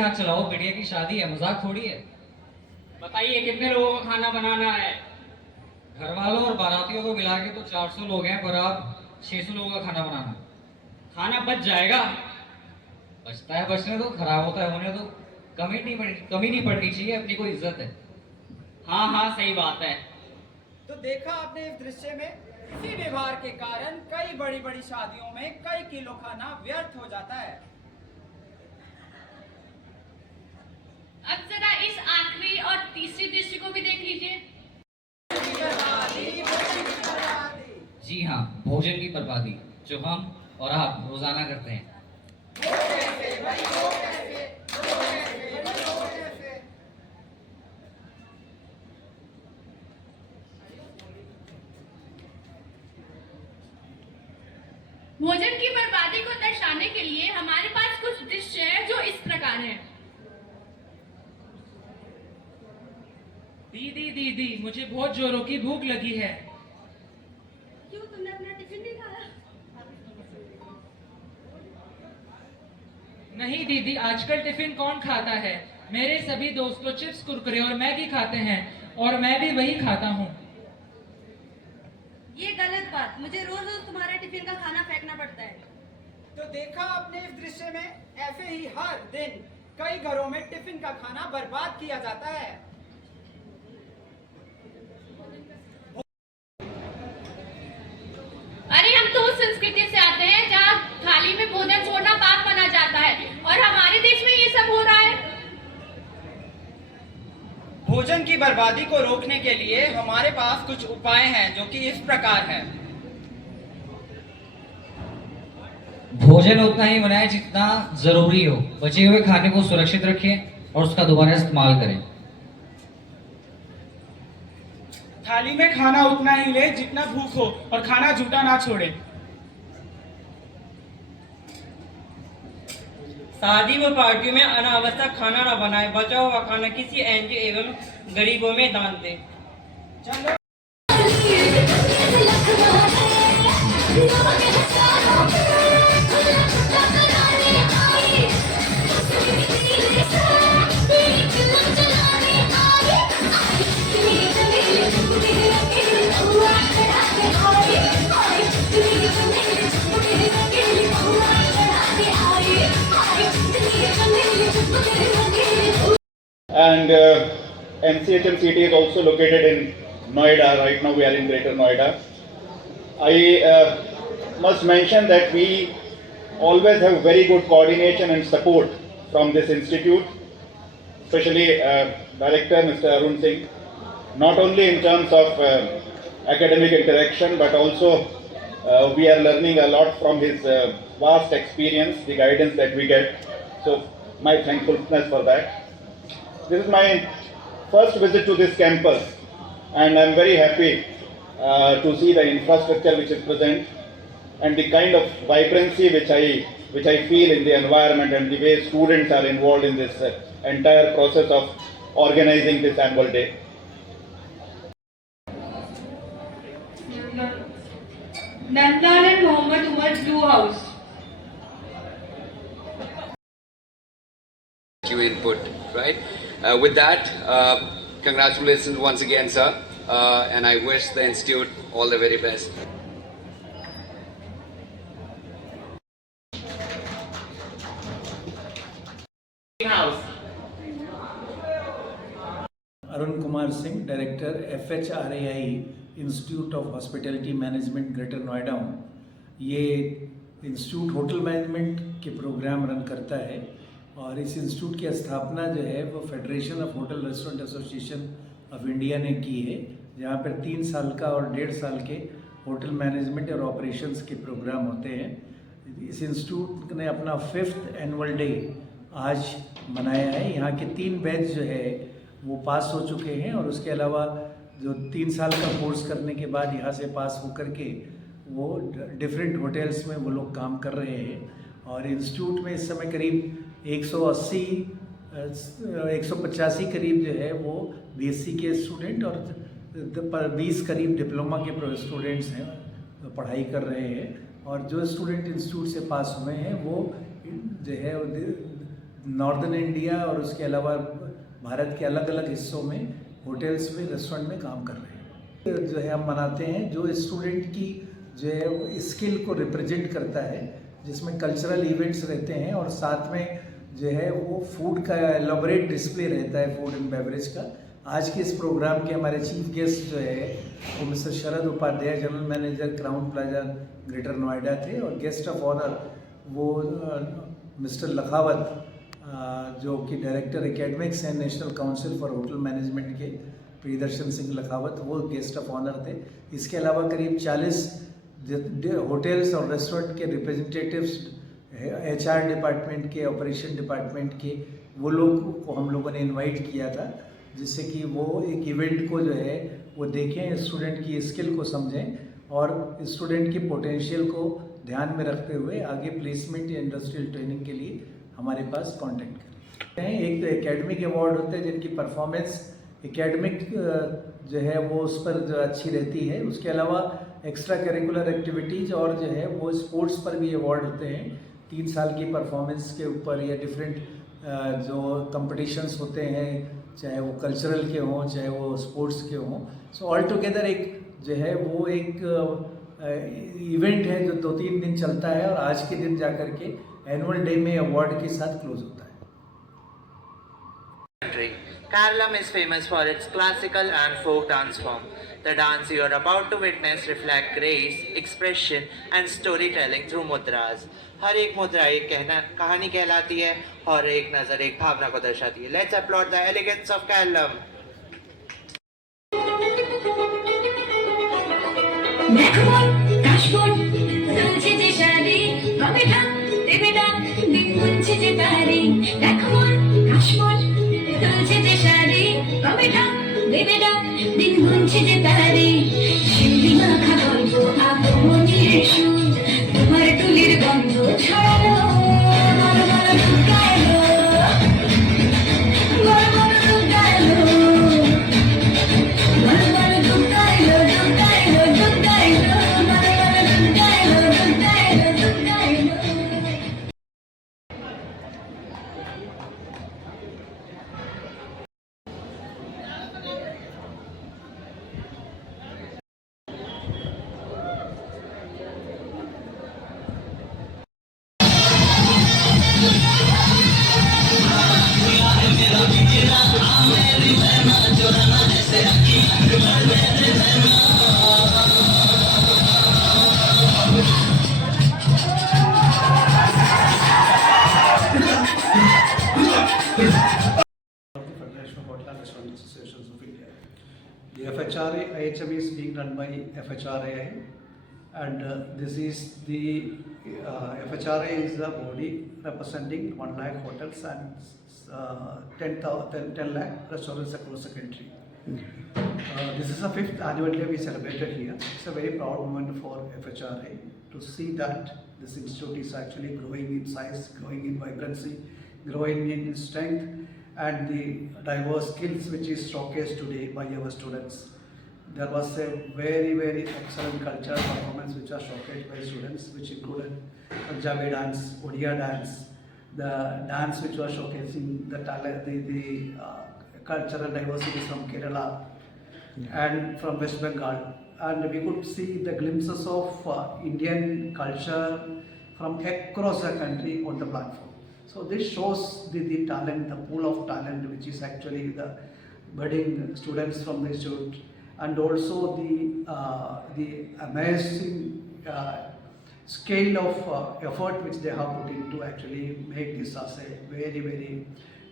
हाथ चलाओ, बिटिया की शादी है, मजाक थोड़ी है। बताइए कितने लोगों का खाना बनाना है? घर वालों और बारातियों को मिला के तो 400 लोग हैं, पर आप 600 लोगों का खाना बनाना। खाना बच जाएगा। बचता है बचने दो, खराब होता है होने दो। कमी नहीं पड़नी चाहिए, अपनी कोई इज्जत है। हाँ हाँ सही बात है। तो देखा आपने इस दृश्य में, इसी व्यवहार के कारण कई बड़ी बड़ी शादियों में कई किलो खाना व्यर्थ हो जाता है। अब जरा इस आखिरी और तीसरी दृश्य को भी देख लीजिए। जी हाँ, भोजन की बर्बादी जो हम और आप रोजाना करते हैं। भोजन की बर्बादी को दर्शाने के लिए हमारे पास कुछ दृश्य है जो इस प्रकार हैं। दीदी दीदी, मुझे बहुत जोरों की भूख लगी है। क्यों, तुमने अपना टिफिन नहीं खाया? नहीं दीदी, आजकल टिफिन कौन खाता है। मेरे सभी दोस्त तो चिप्स, कुरकुरे और मैगी खाते हैं और मैं भी वही खाता हूँ। ये गलत बात, मुझे रोज रोज तुम्हारे टिफिन का खाना फेंकना पड़ता है। तो देखा आपने इस दृश्य में, ऐसे ही हर दिन कई घरों में टिफिन का खाना बर्बाद किया जाता है। अरे हम तो उस संस्कृति से आते हैं जहाँ थाली में भोजन छोड़ना पाप माना जाता है, और हमारे देश में ये सब हो रहा है। भोजन की बर्बादी को रोकने के लिए हमारे पास कुछ उपाय हैं जो कि इस प्रकार है। भोजन उतना ही बनाए जितना जरूरी हो। बचे हुए खाने को सुरक्षित रखें और उसका दोबारा इस्तेमाल करें। थाली में खाना उतना ही ले जितना भूख हो और खाना जूठा ना छोड़े। शादी व पार्टियों में अनावश्यक खाना न बनाए। बचा हुआ खाना किसी एनजीओ एवं गरीबों में दान दे। चलो And NCHMCT is also located in Noida. Right now we are in Greater Noida. I must mention that we always have very good coordination and support from this institute, especially Director Mr. Arun Singh, not only in terms of academic interaction, but also we are learning a lot from his vast experience, the guidance that we get. So my thankfulness for that. This is my first visit to this campus, and I am very happy to see the infrastructure which is present and the kind of vibrancy which I feel in the environment, and the way students are involved in this entire process of organizing this annual day. Nandan and Mohammed Umar Blue House. Your input, right? With that, congratulations once again, sir, and I wish the institute all the very best. Arun कुमार Singh, director FHRAI institute of hospitality management greater Noida हूँ। ये institute hotel management के program run करता है और इस इंस्टीट्यूट की स्थापना जो है वो federation of hotel restaurant association of India ने की है, जहाँ पर 3 साल का और 1.5 साल के होटल मैनेजमेंट और ऑपरेशंस के प्रोग्राम होते हैं। इस इंस्टीट्यूट ने अपना 5th एनुअल डे आज मनाया है। यहाँ के 3 बैच जो है वो पास हो चुके हैं और उसके अलावा जो 3 साल का कोर्स करने के बाद यहाँ से पास होकर के वो डिफरेंट होटल्स में वो लोग काम कर रहे हैं। और इंस्टीट्यूट में इस समय करीब 185 करीब जो है वो BSc के स्टूडेंट और 20 करीब डिप्लोमा के स्टूडेंट्स हैं, पढ़ाई कर रहे हैं। और जो स्टूडेंट इंस्टीट्यूट से पास हुए हैं वो जो है नॉर्दर्न इंडिया और उसके अलावा भारत के अलग अलग हिस्सों में होटल्स में, रेस्टोरेंट में काम कर रहे हैं। जो है हम मनाते हैं जो स्टूडेंट की जो है स्किल को रिप्रेजेंट करता है, जिसमें कल्चरल इवेंट्स रहते हैं और साथ में जो है वो फूड का एलोबरेट डिस्प्ले रहता है, फूड एंड बेवरेज का। आज के इस प्रोग्राम के हमारे चीफ गेस्ट जो है वो mister Sharad Upadhyay, general manager Crowne Plaza Greater Noida थे, और गेस्ट ऑफ ऑनर वो मिस्टर लखावत जो कि डायरेक्टर एकेडमिक्स हैं national council for hotel management के, प्रियदर्शन सिंह लखावत, वो गेस्ट ऑफ ऑनर थे। इसके अलावा करीब 40 होटल्स और रेस्टोरेंट के रिप्रेजेंटेटिव्स, HR डिपार्टमेंट के, ऑपरेशन डिपार्टमेंट के, वो लोग को हम लोगों ने इनवाइट किया था, जिससे कि वो एक इवेंट को जो है वो देखें, स्टूडेंट की स्किल को समझें और स्टूडेंट की पोटेंशियल को ध्यान में रखते हुए आगे प्लेसमेंट या इंडस्ट्रियल ट्रेनिंग के लिए हमारे पास कांटेक्ट करें। एक तो एकेडमिक अवार्ड होते हैं जिनकी परफॉर्मेंस एकेडमिक जो है वो उस पर जो अच्छी रहती है, उसके अलावा एक्स्ट्रा करिकुलर एक्टिविटीज़ और जो है वो स्पोर्ट्स पर भी अवार्ड होते हैं 3 साल की परफॉर्मेंस के ऊपर, या डिफरेंट जो कंपटीशंस होते हैं, चाहे वो कल्चरल के हों चाहे वो स्पोर्ट्स के हों। सो ऑल टुगेदर एक जो है वो एक इवेंट है जो 2-3 दिन चलता है और आज के दिन जाकर के एनुअल डे में अवार्ड के साथ क्लोज होता है। Kerala is famous for its classical and folk dance form. The dance you are about to witness reflect grace, expression and storytelling through mudras. हर एक मुद्रा एक कहानी कहलाती है और एक नजर एक भावना को दर्शाती है। Let's applaud the elegance of Kerala. दिन गुंजे जे तारे शिवली माखा गल्प आपमनिर सुर তোমার টুলির গন্ধ ছড়ালো মন মন ঢুকালো মন মন ঢুকালো মন মন ঢুকালো ঢুকালো ঢুকালো মন মন ঢুকালো ঢুকালো ঢুকালো। The FHRA IHM is being run by FHRAI, and this is the FHRA is the body representing 1 lakh hotels and 10 lakh restaurants across the country. This is the 5th annual day we celebrated here. It's a very proud moment for FHRA to see that this institute is actually growing in size, growing in vibrancy, growing in strength, and the diverse skills which is showcased today by our students. There was a very, very excellent cultural performance which are showcased by students, which included Punjabi dance, Odia dance, the dance which was showcasing the talent, the cultural diversity from Kerala and from West Bengal. And we could see the glimpses of Indian culture from across the country on the platform. So this shows the talent, the pool of talent which is actually the budding students from the institute, and also the amazing scale of effort which they have put in to actually make this as a very, very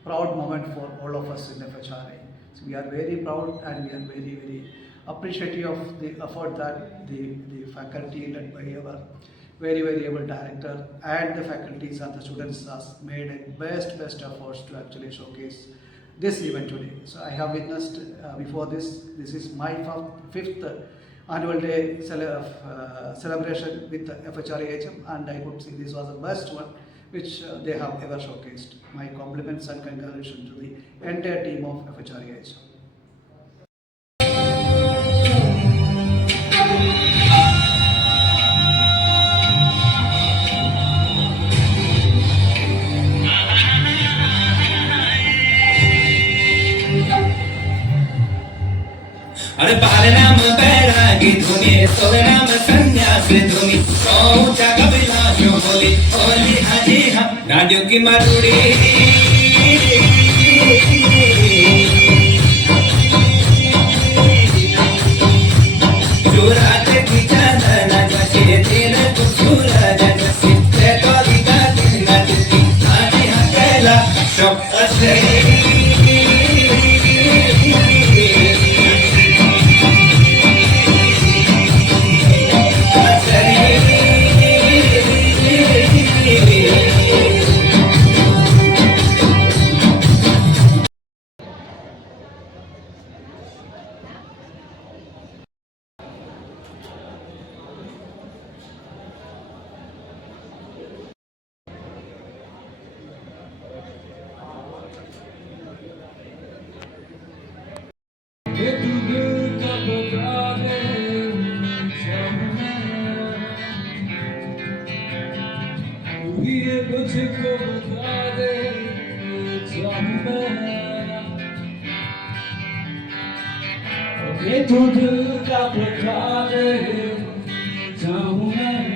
proud moment for all of us in FHRA. So we are very proud and we are very, very appreciative of the effort that the faculty led by our very, very able director and the faculties and the students has made a best efforts to actually showcase this event today. So I have witnessed before this is my 5th annual day celebration with FHRA IHM, and I could see this was the best one which they have ever showcased. My compliments and congratulations to the entire team of FHRA IHM. अरे बालनाम बैरागी धुनी सोनाम संन्यास धुनी कौचा कपिला जो बोली होली हाजी हाँ नाडियों की मारुड़ी चुराते की चांदना जैसे दिन सूरज जैसे तो दिखा दिन नदी हाजी हाँ कैला शब्द अश्री तू दिल का बता दे जाऊं मैं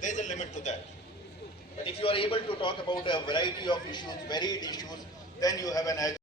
There is a limit to that. But if you are able to talk about a variety of issues, varied issues, then you have an edge